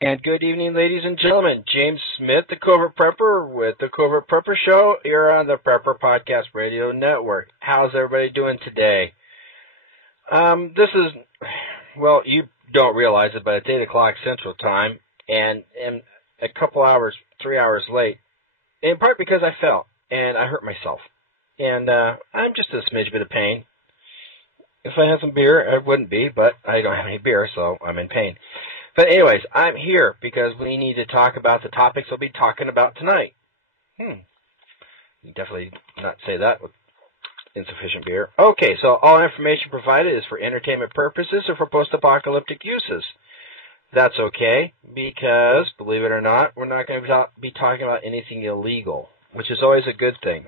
And good evening, ladies and gentlemen. James Smith, the Covert Prepper, with the Covert Prepper Show here on the Prepper Podcast Radio Network. How's everybody doing today? This is, well, you don't realize it, but it's 8 o'clock Central Time, and a couple hours, 3 hours late, in part because I fell, and I hurt myself. And I'm just a smidge bit of pain. If I had some beer, I wouldn't be, but I don't have any beer, so I'm in pain. But anyways, I'm here because we need to talk about the topics we'll be talking about tonight. You definitely not say that with insufficient beer. Okay, so all information provided is for entertainment purposes or for post-apocalyptic uses. That's okay, because, believe it or not, we're not going to be talking about anything illegal, which is always a good thing.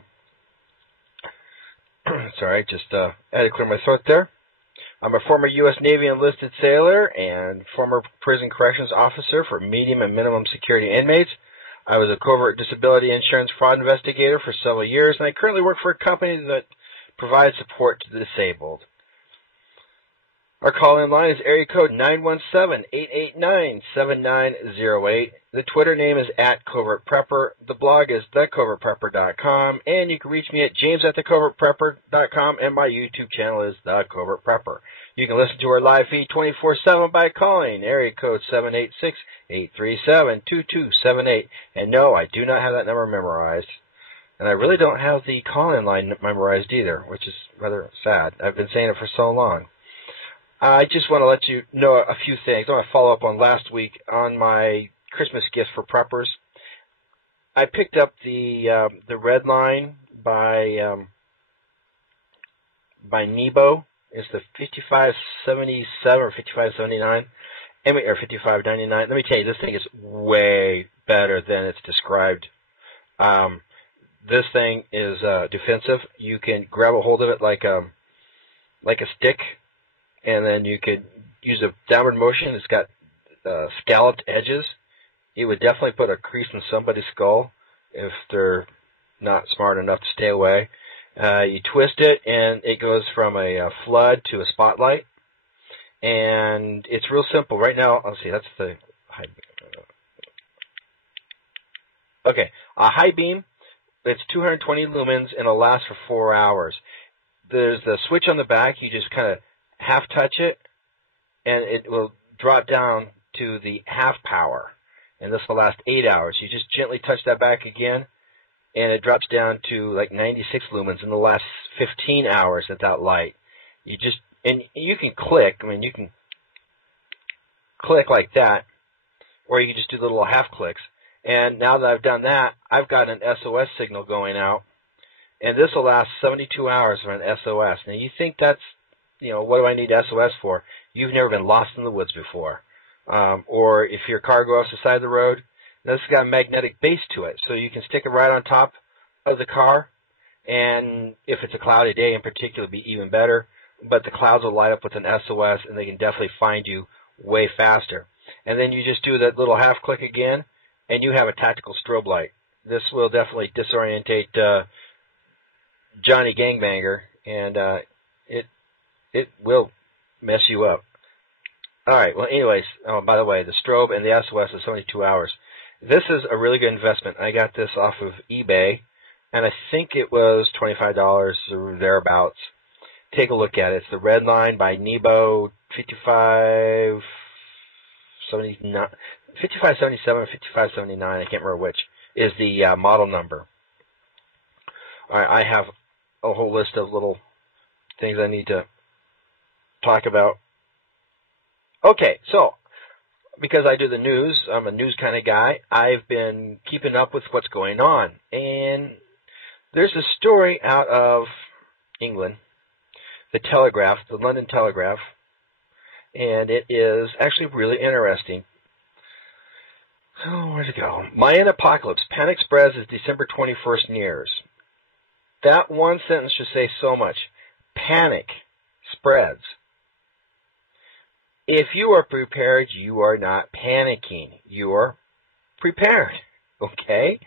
Sorry, just had to clear my throat there. I'm a former U.S. Navy enlisted sailor and former prison corrections officer for medium and minimum security inmates. I was a covert disability insurance fraud investigator for several years, and I currently work for a company that provides support to the disabled. Our call-in line is area code 917-889-7908. The Twitter name is @CovertPrepper. The blog is thecovertprepper.com, and you can reach me at james@thecovertprepper.com, and my YouTube channel is The Covert Prepper. You can listen to our live feed 24/7 by calling area code 786-837-2278. And no, I do not have that number memorized. And I really don't have the call-in line memorized either, which is rather sad. I've been saying it for so long. I just want to let you know a few things. I want to follow up on last week on my Christmas gifts for preppers. I picked up the Red Line by Nebo. It's the 5577 or 5579, or 5599. Let me tell you, this thing is way better than it's described. This thing is defensive. You can grab a hold of it like a stick, and then you could use a downward motion. It's got scalloped edges. It would definitely put a crease in somebody's skull if they're not smart enough to stay away. You twist it, and it goes from a flood to a spotlight. And it's real simple. Right now, let's see, that's the high beam. Okay, a high beam, it's 220 lumens, and it'll last for 4 hours. There's the switch on the back. You just kind of half touch it, and it will drop down to the half power, and this will last 8 hours. You just gently touch that back again, and it drops down to like 96 lumens, and the last 15 hours at that light. And you can click. I mean, you can click like that, or you can just do little half clicks. And now that I've done that, I've got an SOS signal going out, and this will last 72 hours for an SOS. Now you think that's, what do I need SOS for? You've never been lost in the woods before. Or if your car goes off the side of the road, this has got a magnetic base to it, so you can stick it right on top of the car, and if it's a cloudy day in particular, it'd be even better, but the clouds will light up with an SOS, and they can definitely find you way faster. And then you just do that little half click again, and you have a tactical strobe light. This will definitely disorientate Johnny Gangbanger, and it will mess you up. All right, well, anyways, by the way, the strobe and the SOS is 72 hours. This is a really good investment. I got this off of eBay, and I think it was $25 or thereabouts. Take a look at it. It's the Red Line by Nebo, 5577 or 5579, I can't remember which, is the model number. All right, I have a whole list of little things I need to talk about. Okay, so because I do the news, I'm a news kind of guy, I've been keeping up with what's going on. And there's a story out of England, the Telegraph, the London Telegraph, and it is actually really interesting. Oh, where'd it go? Mayan apocalypse. Panic spreads as December 21st nears. That one sentence should say so much. Panic spreads. If you are prepared, you are not panicking. You are prepared, okay?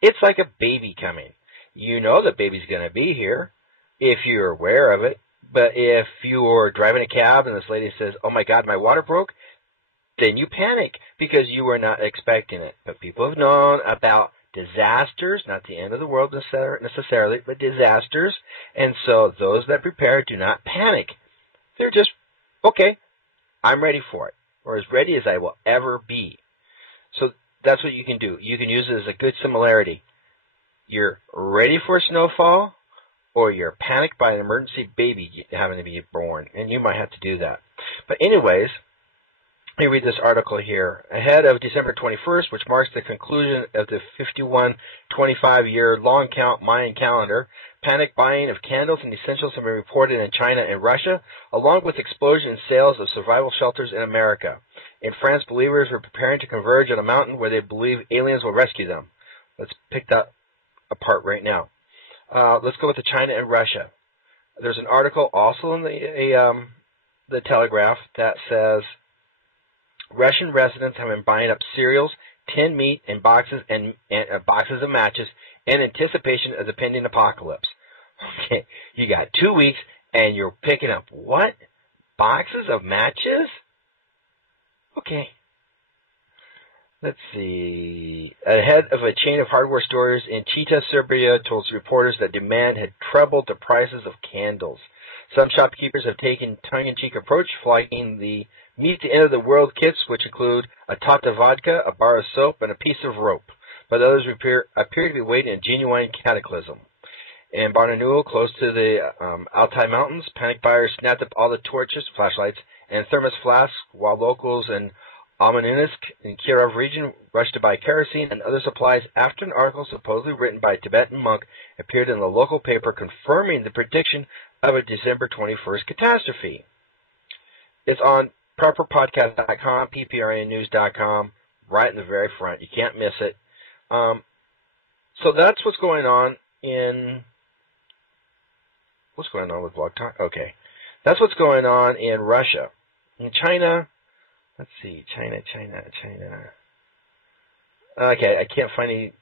It's like a baby coming. You know the baby's going to be here if you're aware of it. But if you're driving a cab and this lady says, oh, my God, my water broke, then you panic because you were not expecting it. But people have known about disasters, not the end of the world necessarily, but disasters. And so those that prepare do not panic. They're just, okay, I'm ready for it, or as ready as I will ever be. So that's what you can do. You can use it as a good similarity. You're ready for a snowfall, or you're panicked by an emergency baby having to be born, and you might have to do that. But anyways, let me read this article here. Ahead of December 21st, which marks the conclusion of the 51-25-year long count Mayan calendar, panic buying of candles and essentials have been reported in China and Russia, along with explosion in sales of survival shelters in America. In France, believers were preparing to converge on a mountain where they believe aliens will rescue them. Let's pick that apart right now. Let's go with the China and Russia. There's an article also in the Telegraph that says Russian residents have been buying up cereals, tinned meat, and boxes of matches in anticipation of the pending apocalypse. Okay, you got 2 weeks, and you're picking up what? Boxes of matches? Okay. Let's see. Ahead of a chain of hardware stores in Chita, Serbia, told reporters that demand had trebled the prices of candles. Some shopkeepers have taken tongue-in-cheek approach, flagging the meet the end of the world kits, which include a tot of vodka, a bar of soap, and a piece of rope. But others appear to be waiting a genuine cataclysm. In Barnaul, close to the Altai Mountains, panic buyers snapped up all the torches, flashlights, and thermos flasks, while locals in Almaninsk in Kirov region rushed to buy kerosene and other supplies after an article supposedly written by a Tibetan monk appeared in the local paper confirming the prediction of a December 21st catastrophe. It's on prepperpodcast.com, pprnnews.com, right in the very front. You can't miss it. So that's what's going on in... What's going on with Blog Talk? Okay. That's what's going on in Russia. In China... Let's see, China. Okay, I can't find any.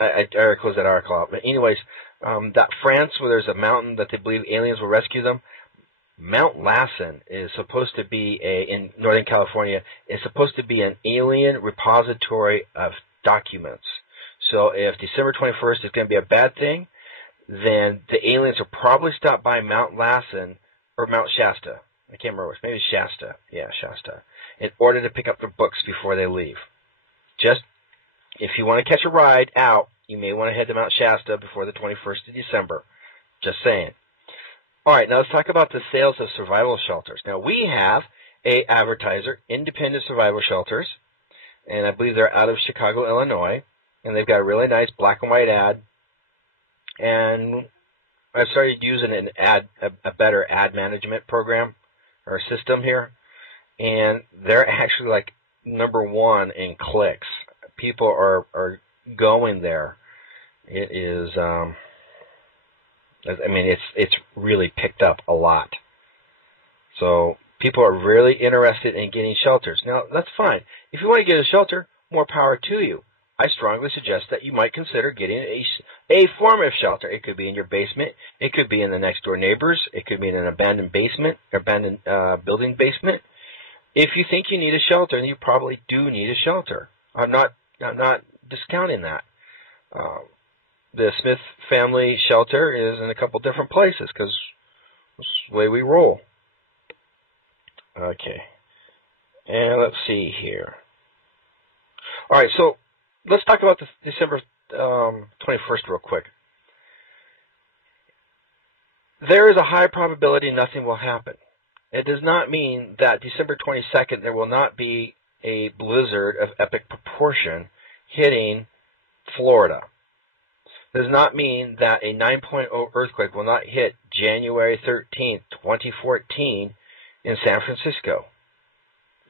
I already closed that article out. But anyways, that France, where there's a mountain that they believe aliens will rescue them, Mount Lassen is supposed to be in Northern California, is supposed to be an alien repository of documents. So if December 21st is going to be a bad thing, then the aliens will probably stop by Mount Lassen or Mount Shasta. I can't remember which. Maybe Shasta. Yeah, Shasta. In order to pick up their books before they leave. Just, if you want to catch a ride out, you may want to head to Mount Shasta before the 21st of December. Just saying. All right, now let's talk about the sales of survival shelters. Now, we have a advertiser, Independent Survival Shelters, and I believe they're out of Chicago, Illinois, and they've got a really nice black and white ad, and I started using a better ad management program or system here, and they're actually like #1 in clicks. People are going there. It is, I mean, it's really picked up a lot. So people are really interested in getting shelters. Now, that's fine. If you want to get a shelter, more power to you. I strongly suggest that you might consider getting a form of shelter. It could be in your basement. It could be in the next door neighbors. It could be in an abandoned basement, abandoned building basement. If you think you need a shelter, then you probably do need a shelter. I'm not discounting that. The Smith family shelter is in a couple different places because that's the way we roll. Okay. And let's see here. All right, so let's talk about the December 21st real quick. There is a high probability nothing will happen. It does not mean that December 22nd there will not be a blizzard of epic proportion hitting Florida. It does not mean that a 9.0 earthquake will not hit January 13th, 2014 in San Francisco.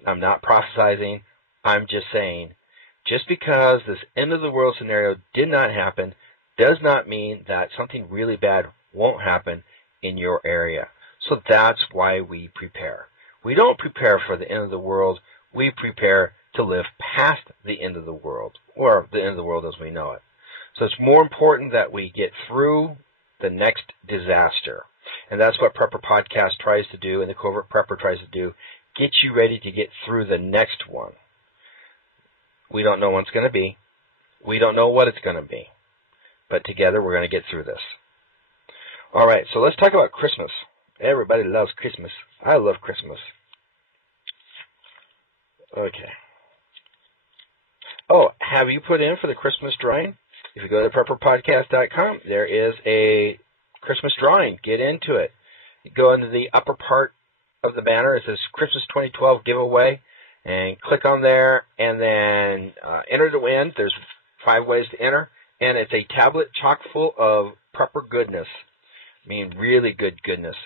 I'm not prophesizing. I'm just saying, just because this end-of-the-world scenario did not happen does not mean that something really bad won't happen in your area. So that's why we prepare. We don't prepare for the end of the world. We prepare to live past the end of the world, or the end of the world as we know it. So it's more important that we get through the next disaster. And that's what Prepper Podcast tries to do, and the Covert Prepper tries to do, get you ready to get through the next one. We don't know when it's going to be. We don't know what it's going to be. But together we're going to get through this. All right, so let's talk about Christmas. Everybody loves Christmas. I love Christmas. Okay. Oh, have you put in for the Christmas drawing? If you go to prepperpodcast.com, there is a Christmas drawing. Get into it. You go into the upper part of the banner. It says Christmas 2012 giveaway, and click on there, and then enter to win. There's 5 ways to enter, and it's a tablet chock full of prepper goodness. I mean, really good goodness.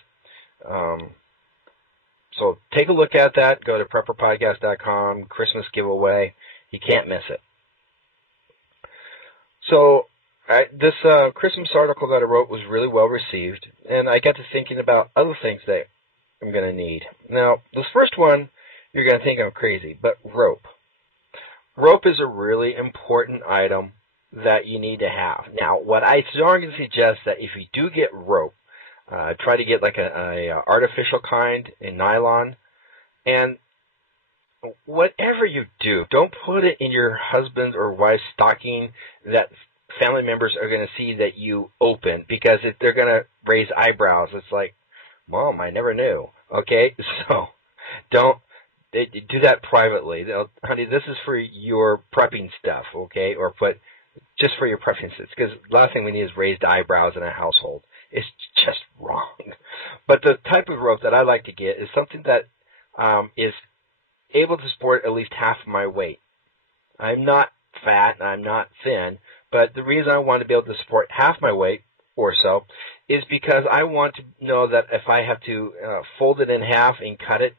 So take a look at that. Go to prepperpodcast.com, Christmas giveaway. You can't miss it. So this Christmas article that I wrote was really well received, and I got to thinking about other things that I'm going to need. Now, this first one, you're going to think I'm crazy, but rope. Rope is a really important item that you need to have. Now, what I strongly suggest that if you do get rope, try to get like a artificial kind in nylon, and whatever you do, don't put it in your husband or wife's stocking that family members are going to see that you open, because if they're going to raise eyebrows. It's like, Mom, I never knew. Okay, so don't do that privately. Honey, this is for your prepping stuff, okay, or put just for your preferences, because the last thing we need is raised eyebrows in a household. It's just wrong. But the type of rope that I like to get is something that is able to support at least half of my weight. I'm not fat and I'm not thin, but the reason I want to be able to support half my weight or so is because I want to know that if I have to fold it in half and cut it,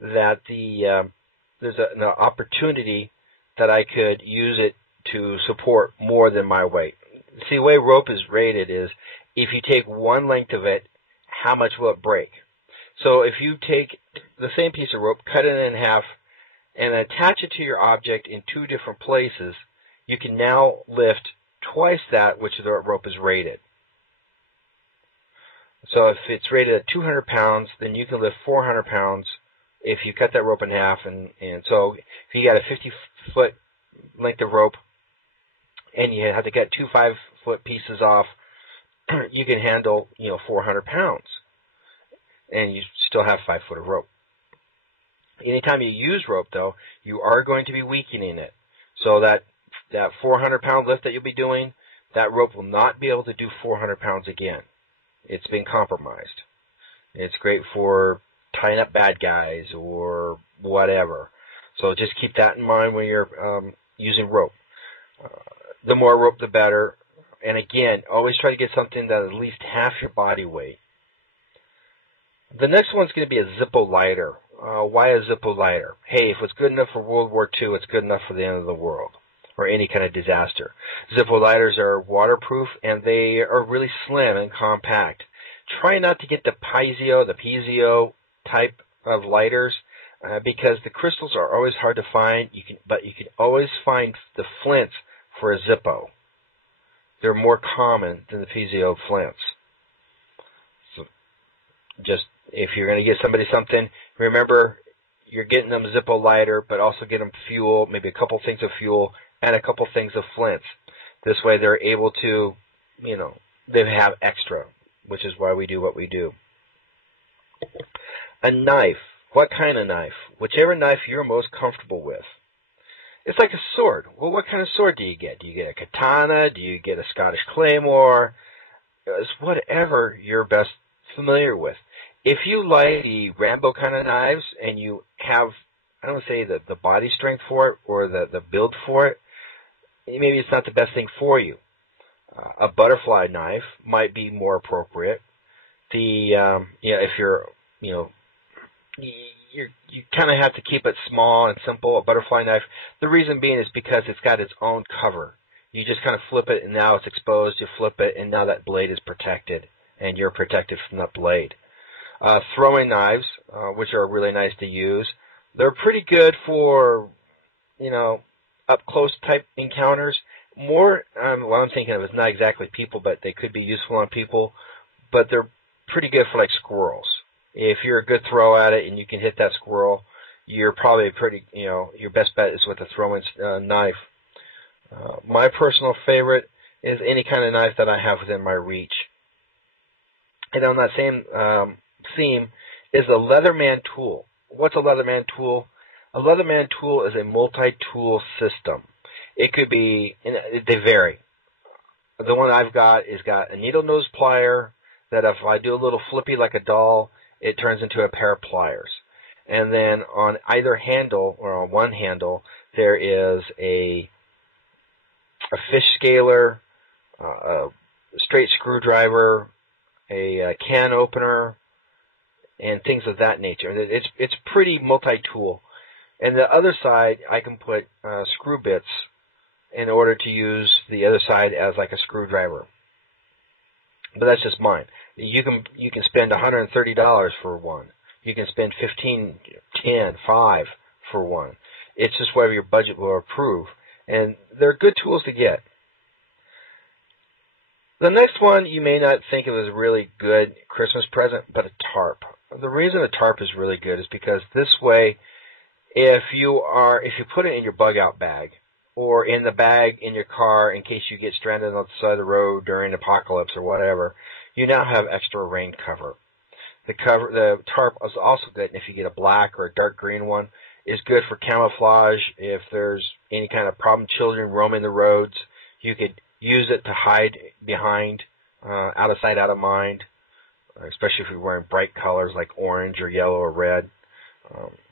that there's an opportunity that I could use it to support more than my weight. See, the way rope is rated is if you take one length of it, how much will it break? So if you take the same piece of rope, cut it in half, and attach it to your object in 2 different places, you can now lift twice that which the rope is rated. So if it's rated at 200 pounds, then you can lift 400 pounds if you cut that rope in half. And so if you got a 50-foot length of rope and you have to cut 2 5-foot pieces off, you can handle 400 pounds, and you still have 5 foot of rope. Anytime you use rope, though, you are going to be weakening it. So that 400-pound lift that you'll be doing, that rope will not be able to do 400 pounds again. It's been compromised. It's great for tying up bad guys or whatever. So just keep that in mind when you're using rope. The more rope, the better. And again, always try to get something that at least half your body weight. The next one's going to be a Zippo lighter. Why a Zippo lighter? Hey, if it's good enough for World War II, it's good enough for the end of the world or any kind of disaster. Zippo lighters are waterproof, and they are really slim and compact. Try not to get the piezo type of lighters because the crystals are always hard to find. But you can always find the flints for a Zippo. They're more common than the piezo flints. So just if you're going to get somebody something, remember you're getting them a Zippo lighter, but also get them fuel, maybe a couple things of fuel and a couple things of flints. This way they're able to, they have extra, which is why we do what we do. A knife. What kind of knife? Whichever knife you're most comfortable with. It's like a sword. Well, what kind of sword do you get? Do you get a katana? Do you get a Scottish claymore? It's whatever you're best familiar with. If you like the Rambo kind of knives and you have, I don't want to say the body strength for it or the build for it, maybe it's not the best thing for you. A butterfly knife might be more appropriate. If you're, you kind of have to keep it small and simple, a butterfly knife. The reason being is because it's got its own cover. You just kind of flip it, and now it's exposed. You flip it, and now that blade is protected, and you're protected from that blade. Throwing knives, which are really nice to use, they're pretty good for, up-close type encounters. More, what I'm thinking of is not exactly people, but they could be useful on people, but they're pretty good for, like, squirrels. If you're a good throw at it and you can hit that squirrel, you're probably pretty, your best bet is with a throwing knife. My personal favorite is any kind of knife that I have within my reach. And on that same theme is a Leatherman tool. What's a Leatherman tool? A Leatherman tool is a multi-tool system. It could be, they vary. The one I've got is got a needle nose plier that if I do a little flippy like a doll, it turns into a pair of pliers. And then on either handle, or on one handle, there is a fish scaler, a straight screwdriver, a can opener, and things of that nature. It's pretty multi-tool. And the other side, I can put screw bits in order to use the other side as like a screwdriver. But that's just mine. You can spend $130 for one. You can spend $15, $10, $5 for one. It's just whatever your budget will approve. And they're good tools to get. The next one you may not think of as a really good Christmas present, but a tarp. The reason a tarp is really good is because this way, if you put it in your bug out bag or in the bag in your car in case you get stranded on the side of the road during an apocalypse or whatever, you now have extra rain cover. The tarp is also good, and if you get a black or a dark green one, is good for camouflage. If there's any kind of problem children roaming the roads, you could use it to hide behind, out of sight, out of mind, especially if you're wearing bright colors like orange or yellow or red.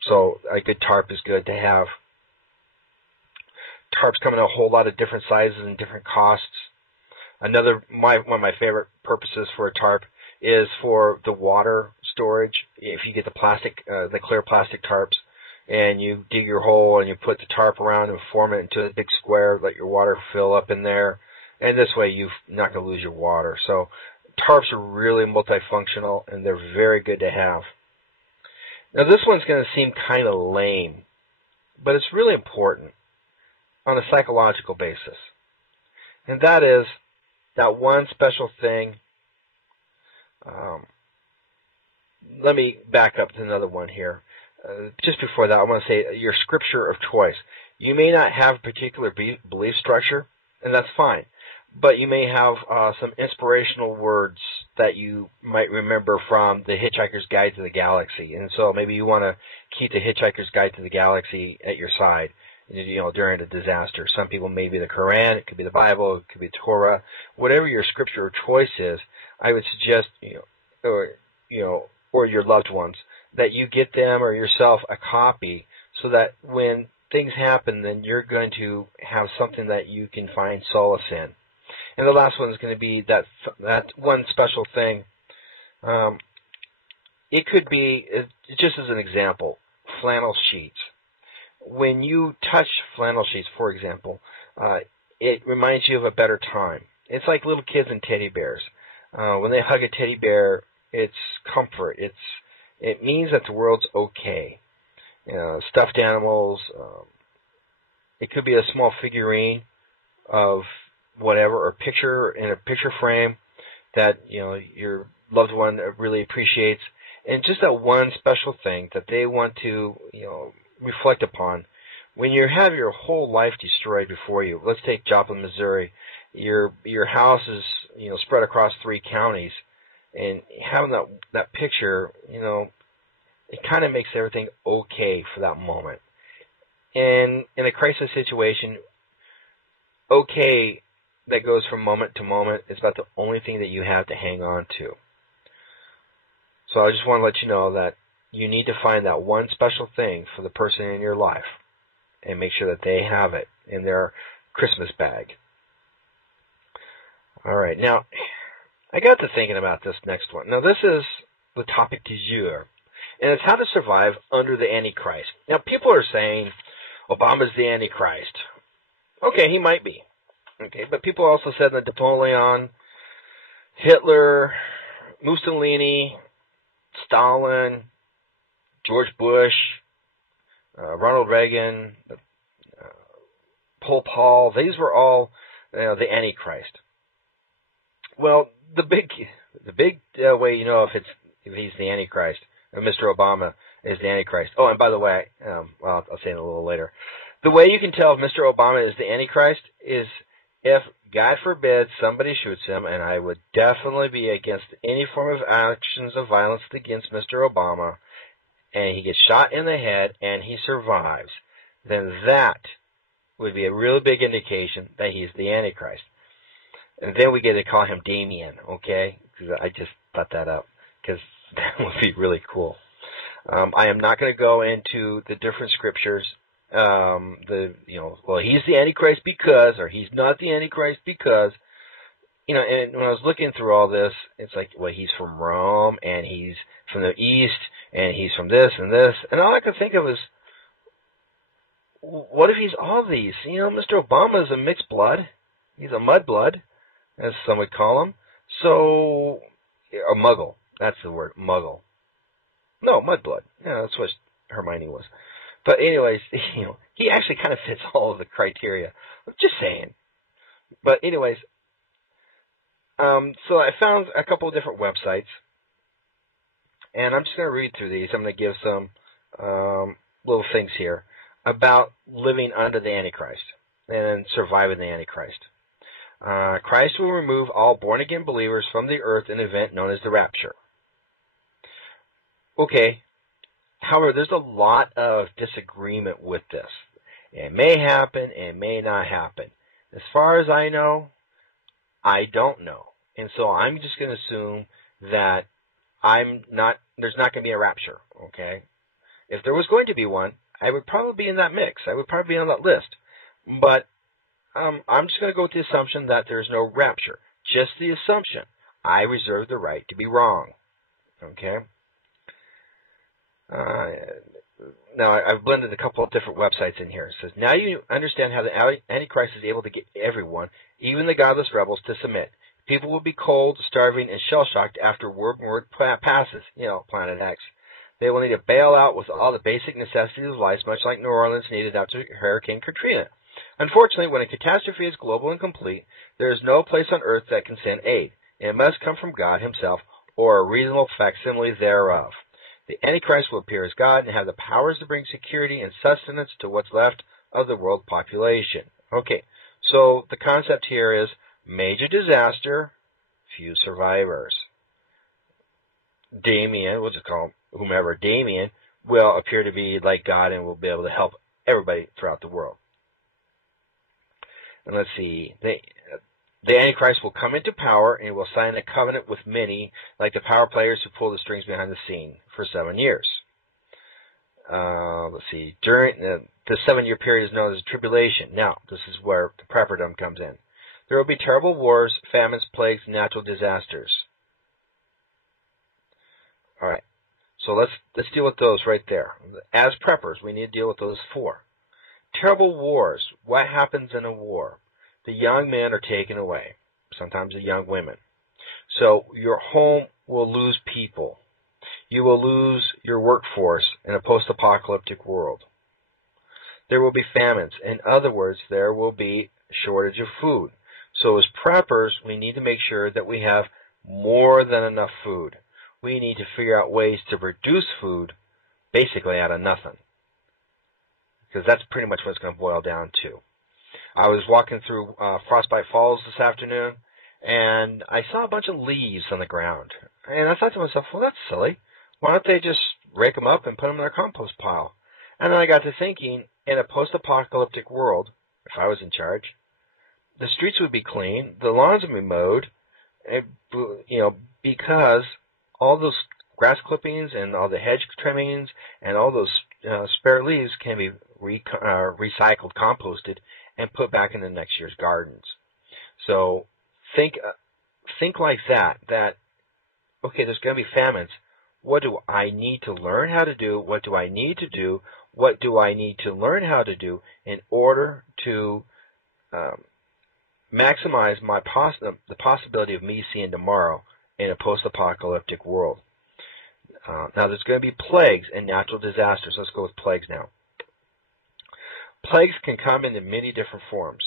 So a good tarp is good to have. Tarps come in a whole lot of different sizes and different costs. One of my favorite purposes for a tarp is for the water storage. If you get the clear plastic tarps, and you dig your hole and you put the tarp around and form it into a big square, let your water fill up in there, and this way you're not going to lose your water. So tarps are really multifunctional, and they're very good to have. Now this one's going to seem kind of lame, but it's really important on a psychological basis. And that is that one special thing. Let me back up to another one here. Just before that, I want to say your scripture of choice. You may not have a particular belief structure, and that's fine. But you may have some inspirational words that you might remember from the Hitchhiker's Guide to the Galaxy. And so maybe you want to keep the Hitchhiker's Guide to the Galaxy at your side, during a disaster. Some people may be the Quran, it could be the Bible, it could be Torah. Whatever your scripture of choice is, I would suggest, or your loved ones, that you get them or yourself a copy so that when things happen, then you're going to have something that you can find solace in. And the last one is going to be that one special thing. It could be, just as an example, flannel sheets. When you touch flannel sheets, for example, it reminds you of a better time. It's like little kids and teddy bears. When they hug a teddy bear, it's comfort. It means that the world's okay. Stuffed animals. It could be a small figurine of whatever, or picture in a picture frame that your loved one really appreciates, and just that one special thing that they want to reflect upon. When you have your whole life destroyed before you, let's take Joplin, Missouri. Your house is spread across 3 counties, and having that picture, it kind of makes everything okay for that moment. And in a crisis situation, okay that goes from moment to moment is about the only thing that you have to hang on to. So I just want to let you know that you need to find that one special thing for the person in your life and make sure that they have it in their Christmas bag. All right, now I got to thinking about this next one. Now this is the topic du jour, and it's how to survive under the Antichrist. Now people are saying Obama's the Antichrist. Okay, he might be. Okay, but people also said that Napoleon, Hitler, Mussolini, Stalin, George Bush, Ronald Reagan, Pol Pot, these were all the Antichrist. Well, the big way if he's the Antichrist, Mr. Obama, is the Antichrist. Oh, and by the way, well, I'll say it a little later. The way you can tell if Mr. Obama is the Antichrist is if, God forbid, somebody shoots him, and I would definitely be against any form of actions of violence against Mr. Obama, and he gets shot in the head and he survives, then that would be a really big indication that he's the Antichrist. And then we get to call him Damien, okay? Because I just thought that up, because that would be really cool. I am not going to go into the different scriptures. Well, he's the Antichrist because, or he's not the Antichrist because, and when I was looking through all this, it's like, well, he's from Rome, and he's from the East, and he's from this and this, and all I could think of is, what if he's all these? Mr. Obama is a mixed blood. He's a mudblood, as some would call him. So, a muggle. That's the word, muggle. No, mudblood. Yeah, that's what Hermione was. But anyways, he actually kind of fits all of the criteria. I'm just saying. But anyways, so I found a couple of different websites, and I'm just going to read through these. I'm going to give some little things here about living under the Antichrist and surviving the Antichrist. Christ will remove all born-again believers from the earth in an event known as the rapture. Okay. However, there's a lot of disagreement with this. It may happen, it may not happen. As far as I know, I don't know. And so I'm just going to assume that there's not going to be a rapture, okay? If there was going to be one, I would probably be in that mix. I would probably be on that list. But I'm just going to go with the assumption that there's no rapture. Just the assumption. I reserve the right to be wrong, okay? Now, I've blended a couple of different websites in here. It says, now you understand how the Antichrist is able to get everyone, even the godless rebels, to submit. People will be cold, starving, and shell-shocked after word passes, Planet X. They will need to bail out with all the basic necessities of life, much like New Orleans needed after Hurricane Katrina. Unfortunately, when a catastrophe is global and complete, there is no place on earth that can send aid. It must come from God himself or a reasonable facsimile thereof. The Antichrist will appear as God and have the powers to bring security and sustenance to what's left of the world population. Okay, so the concept here is major disaster, few survivors. Damien, we'll just call him whomever, Damien, will appear to be like God and will be able to help everybody throughout the world. And let's see, the Antichrist will come into power and will sign a covenant with many, like the power players who pull the strings behind the scene, for 7 years. Let's see, during the 7-year period is known as tribulation. Now, this is where the prepperdom comes in. There will be terrible wars, famines, plagues, and natural disasters. All right, so let's deal with those right there. As preppers, we need to deal with those 4. Terrible wars. What happens in a war? The young men are taken away, sometimes the young women. So your home will lose people. You will lose your workforce in a post-apocalyptic world. There will be famines. In other words, there will be a shortage of food. So as preppers, we need to make sure that we have more than enough food. We need to figure out ways to produce food basically out of nothing. Because that's pretty much what it's going to boil down to. I was walking through Frostbite Falls this afternoon, and I saw a bunch of leaves on the ground. And I thought to myself, well, that's silly. Why don't they just rake them up and put them in their compost pile? And then I got to thinking, in a post-apocalyptic world, if I was in charge, the streets would be clean, the lawns would be mowed, because all those grass clippings and all the hedge trimmings and all those spare leaves can be recycled, composted, and put back into next year's gardens. So think like that, okay, there's going to be famines. What do I need to learn how to do? What do I need to do? What do I need to learn how to do in order to maximize the possibility of me seeing tomorrow in a post-apocalyptic world? Now, there's going to be plagues and natural disasters. Let's go with plagues now. Plagues can come in many different forms.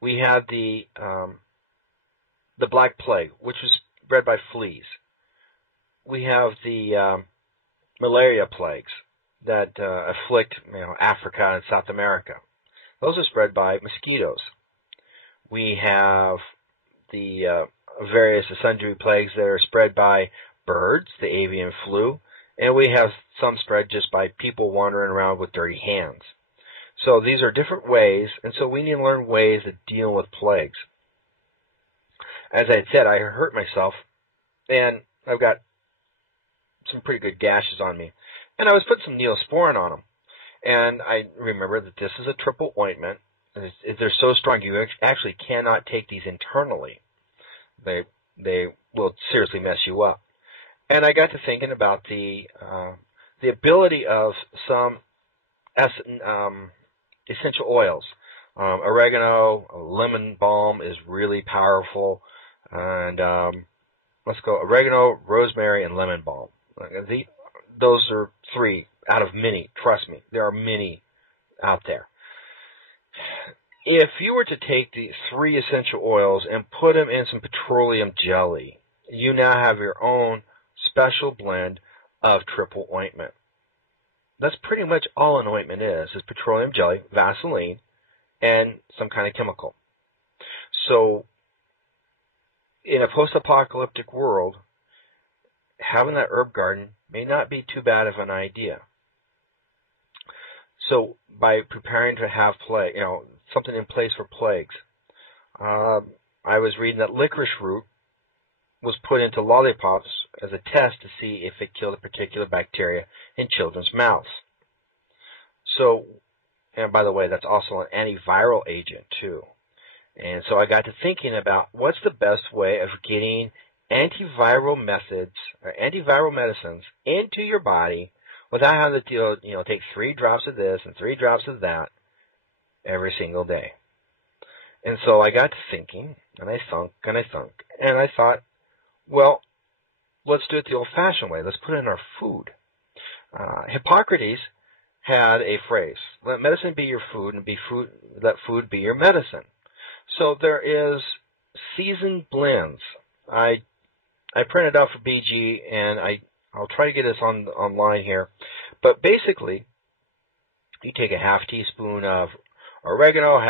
We have the Black Plague, which was spread by fleas. We have the malaria plagues that afflict Africa and South America. Those are spread by mosquitoes. We have the various sundry plagues that are spread by birds, the avian flu, and we have some spread just by people wandering around with dirty hands. So these are different ways, and so we need to learn ways of dealing with plagues. As I said, I hurt myself, and I've got some pretty good gashes on me. And I was putting some Neosporin on them. And I remember that this is a triple ointment. They're so strong you actually cannot take these internally. They will seriously mess you up. And I got to thinking about the ability of some essential oils. Oregano, lemon balm is really powerful. And let's go oregano, rosemary, and lemon balm. Those are 3 out of many. Trust me, there are many out there. If you were to take the 3 essential oils and put them in some petroleum jelly, you now have your own special blend of triple ointment. That's pretty much all an ointment is petroleum jelly, Vaseline, and some kind of chemical. So in a post-apocalyptic world, having that herb garden may not be too bad of an idea. So by preparing to have something in place for plagues, I was reading that licorice root was put into lollipops as a test to see if it killed a particular bacteria in children's mouths. So, and by the way, that's also an antiviral agent too. And so I got to thinking about what's the best way of getting antiviral methods or antiviral medicines into your body without having to take 3 drops of this and 3 drops of that every single day. And so I got to thinking, and I thunk, and I thought, well, let's do it the old-fashioned way. Let's put it in our food. Hippocrates had a phrase: "Let medicine be your food, and let food be your medicine." So there is seasoned blends. I printed out for BG, and I'll try to get this online here. But basically, you take a half teaspoon of oregano,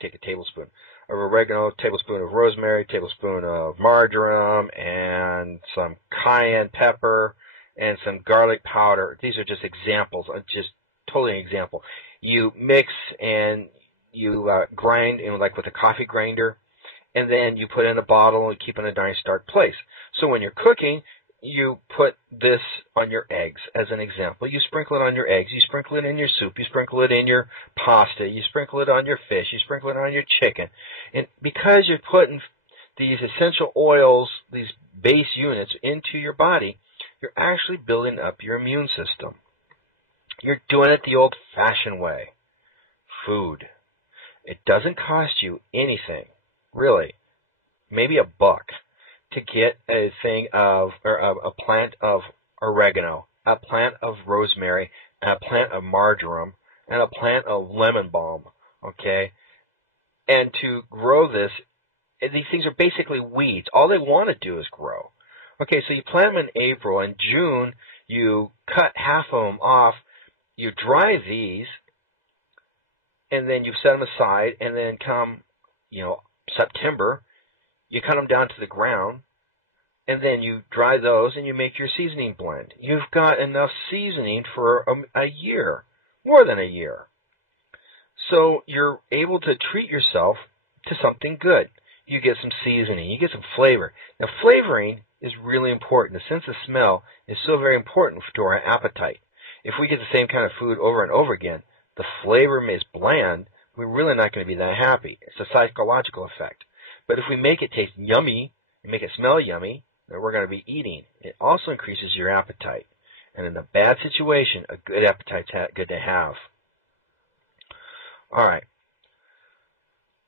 take a tablespoon of oregano, tablespoon of rosemary, tablespoon of marjoram, and some cayenne pepper, and some garlic powder. These are just examples, just totally an example. You mix and you grind like with a coffee grinder, and then you put in a bottle and keep in a nice dark place. So when you're cooking, you put this on your eggs, as an example. You sprinkle it on your eggs, you sprinkle it in your soup, you sprinkle it in your pasta, you sprinkle it on your fish, you sprinkle it on your chicken. And because you're putting these essential oils, these base units into your body, you're actually building up your immune system. You're doing it the old-fashioned way. Food. It doesn't cost you anything, really, maybe $1, to get a plant of oregano, a plant of rosemary, and a plant of marjoram, and a plant of lemon balm, okay? And to grow this, these things are basically weeds. All they want to do is grow. Okay, so you plant them in April. In June, you cut half of them off, you dry these, and then you set them aside, and then come, September, you cut them down to the ground, and then you dry those, and you make your seasoning blend. You've got enough seasoning for a year, more than a year. So you're able to treat yourself to something good. You get some seasoning, you get some flavor. Now, flavoring is really important. The sense of smell is so very important to our appetite. If we get the same kind of food over and over again, the flavor is bland, we're really not going to be that happy. It's a psychological effect. But if we make it taste yummy and make it smell yummy, then we're going to be eating. It also increases your appetite. And in a bad situation, a good appetite's good to have. All right.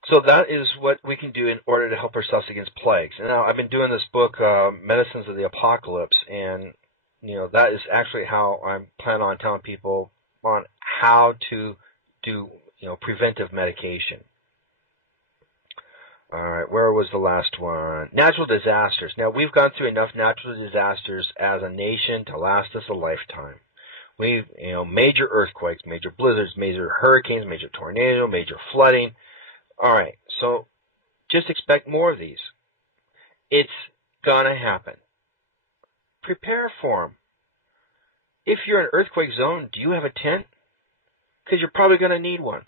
So that is what we can do in order to help ourselves against plagues. And now, I've been doing this book, Medicines of the Apocalypse, and that is actually how I'm planning on telling people on how to do preventive medication. All right, where was the last one? Natural disasters. Now, we've gone through enough natural disasters as a nation to last us a lifetime. We've, major earthquakes, major blizzards, major hurricanes, major tornado, major flooding. All right, so just expect more of these. It's gonna happen. Prepare for them. If you're in an earthquake zone, do you have a tent? Because you're probably going to need one.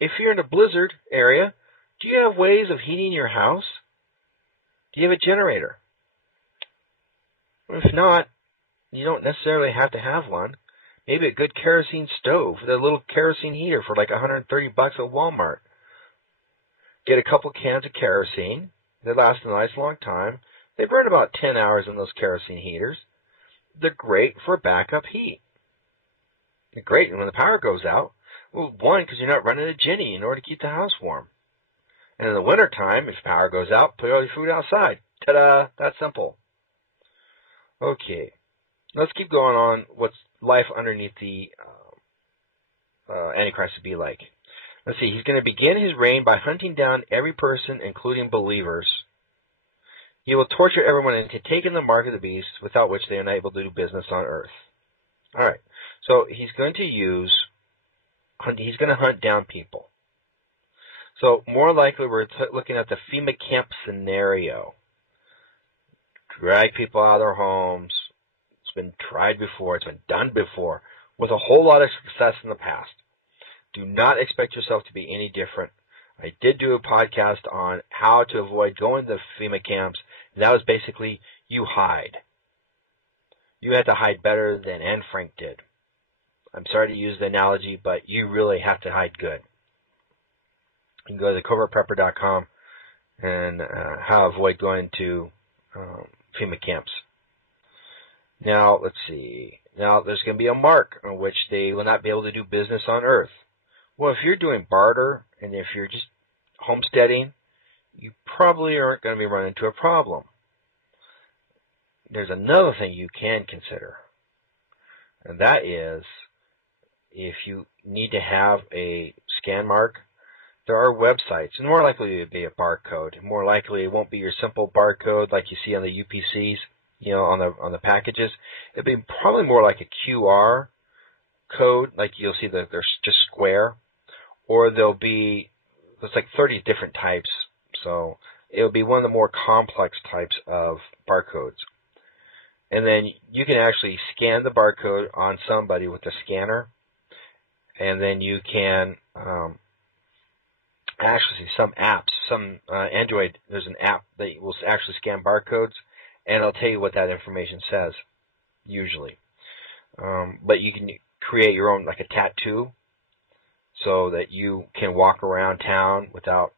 If you're in a blizzard area, do you have ways of heating your house? Do you have a generator? If not, you don't necessarily have to have one. Maybe a good kerosene stove, the little kerosene heater for like $130 at Walmart. Get a couple cans of kerosene. They last a nice long time. They burn about 10 hours in those kerosene heaters. They're great for backup heat. They're great when the power goes out. Well, one, because you're not running a Jenny in order to keep the house warm. And in the wintertime, if power goes out, put all your food outside. Ta-da! That's simple. Okay. Let's keep going on what's life underneath the Antichrist to be like. Let's see. He's going to begin his reign by hunting down every person, including believers. He will torture everyone into taking the mark of the beast, without which they are not able to do business on earth. All right. So he's going to hunt down people. So more likely we're looking at the FEMA camp scenario. Drag people out of their homes. It's been tried before. It's been done before with a whole lot of success in the past. Do not expect yourself to be any different. I did do a podcast on how to avoid going to FEMA camps. And that was basically you hide. You have to hide better than Anne Frank did. I'm sorry to use the analogy, but you really have to hide good. You can go to covertprepper.com and how to avoid going to FEMA camps. Now, let's see. Now, there's going to be a mark on which they will not be able to do business on earth. Well, if you're doing barter and if you're just homesteading, you probably aren't going to be running into a problem. There's another thing you can consider, and that is if you need to have a scan mark, there are websites, and more likely it will be a barcode. More likely it won't be your simple barcode like you see on the UPCs, on the packages. It'll be probably more like a QR code, like you'll see that they're just square, or there's like 30 different types. So it'll be one of the more complex types of barcodes. And then you can actually scan the barcode on somebody with a scanner, and then you can actually see some apps, Android, there's an app that will actually scan barcodes, and it'll tell you what that information says, usually. But you can create your own, like a tattoo, so that you can walk around town without,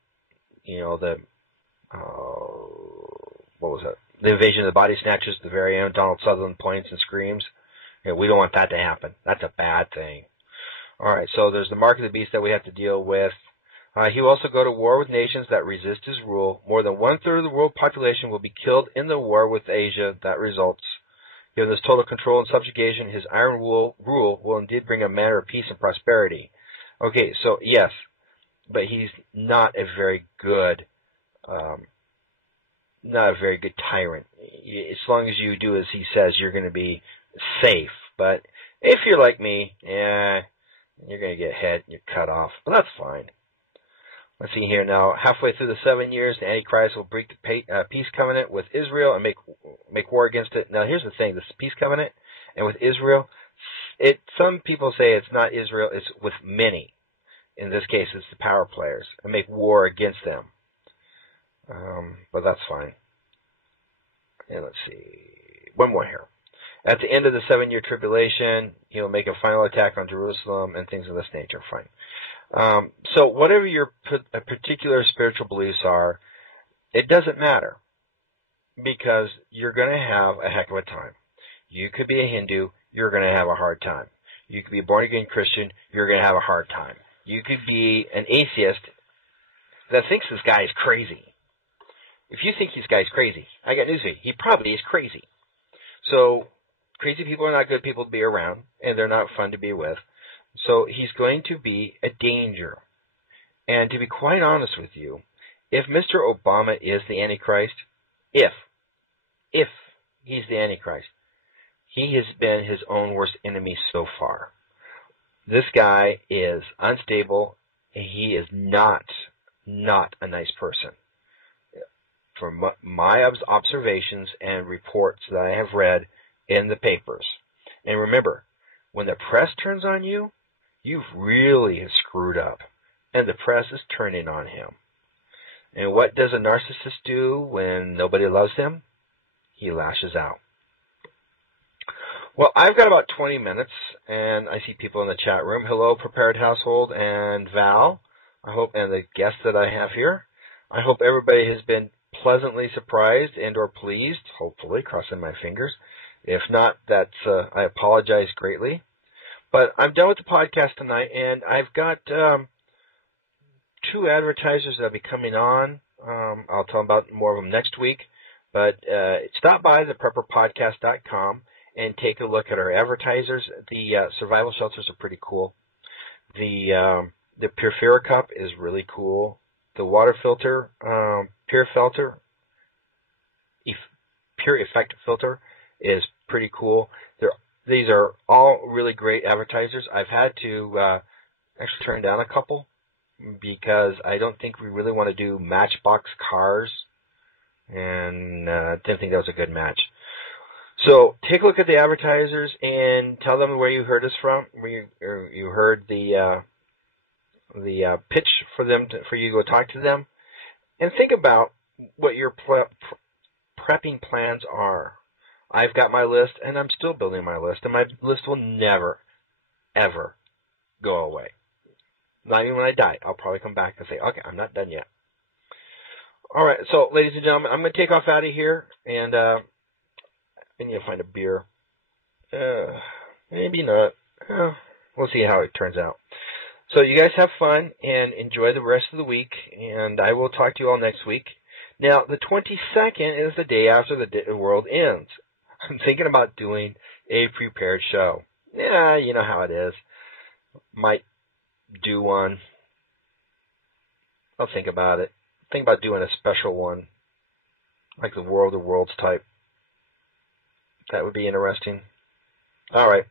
the invasion of the body snatchers, the very own Donald Sutherland points and screams. We don't want that to happen. That's a bad thing. All right, so there's the mark of the beast that we have to deal with. He will also go to war with nations that resist his rule. More than 1/3 of the world population will be killed in the war with Asia that results. Given this total control and subjugation, his iron rule will indeed bring a manner of peace and prosperity. Okay, so yes, but he's not a very good tyrant. As long as you do as he says, you're going to be safe. But if you're like me, you're going to get hit and you're cut off. But that's fine. Let's see here now. Halfway through the 7 years, the Antichrist will break the peace covenant with Israel and make war against it. Now, here's the thing: this peace covenant and with Israel, some people say it's not Israel; it's with many. In this case, it's the power players, and make war against them. But that's fine. And let's see, one more here. At the end of the 7-year tribulation, he'll make a final attack on Jerusalem and things of this nature. Fine. So whatever your particular spiritual beliefs are, it doesn't matter, because you're going to have a heck of a time. You could be a Hindu, you're going to have a hard time. You could be a born-again Christian, you're going to have a hard time. You could be an atheist that thinks this guy is crazy. If you think this guy's crazy, I got news for you. He probably is crazy. So crazy people are not good people to be around, and they're not fun to be with. So he's going to be a danger. And to be quite honest with you, if Mr. Obama is the Antichrist, if he's the Antichrist, he has been his own worst enemy so far. This guy is unstable. He is not a nice person. From my observations and reports that I have read in the papers. And remember, when the press turns on you, you've really screwed up. And the press is turning on him. And what does a narcissist do when nobody loves them? He lashes out. Well, I've got about 20 minutes, and I see people in the chat room. Hello, Prepared Household and Val. I hope, and the guests that I have here. I hope everybody has been pleasantly surprised and or pleased, hopefully, crossing my fingers. If not, that's I apologize greatly. But I'm done with the podcast tonight, and I've got 2 advertisers that will be coming on. I'll tell them about more of them next week. But stop by theprepperpodcast.com and take a look at our advertisers. The survival shelters are pretty cool. The Pure Cup is really cool. The water filter, Pure Effect filter is pretty cool. These are all really great advertisers. I've had to actually turn down a couple because I don't think we really want to do Matchbox cars, and didn't think that was a good match. So take a look at the advertisers and tell them where you heard us from, where you heard the pitch for them for you to go talk to them, and think about what your prepping plans are. I've got my list, and I'm still building my list, and my list will never, ever go away. Not even when I die. I'll probably come back and say, okay, I'm not done yet. All right, so ladies and gentlemen, I'm going to take off out of here, and I need to find a beer. Maybe not. We'll see how it turns out. So you guys have fun and enjoy the rest of the week, and I will talk to you all next week. Now, the 22nd is the day after the world ends. I'm thinking about doing a prepared show. Yeah, you know how it is. Might do one. I'll think about it. Think about doing a special one, like the World of Worlds type. That would be interesting. All right.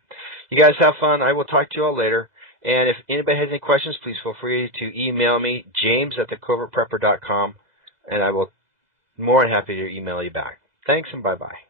You guys have fun. I will talk to you all later. And if anybody has any questions, please feel free to email me, james@thecovertprepper.com, and I will be more than happy to email you back. Thanks, and bye-bye.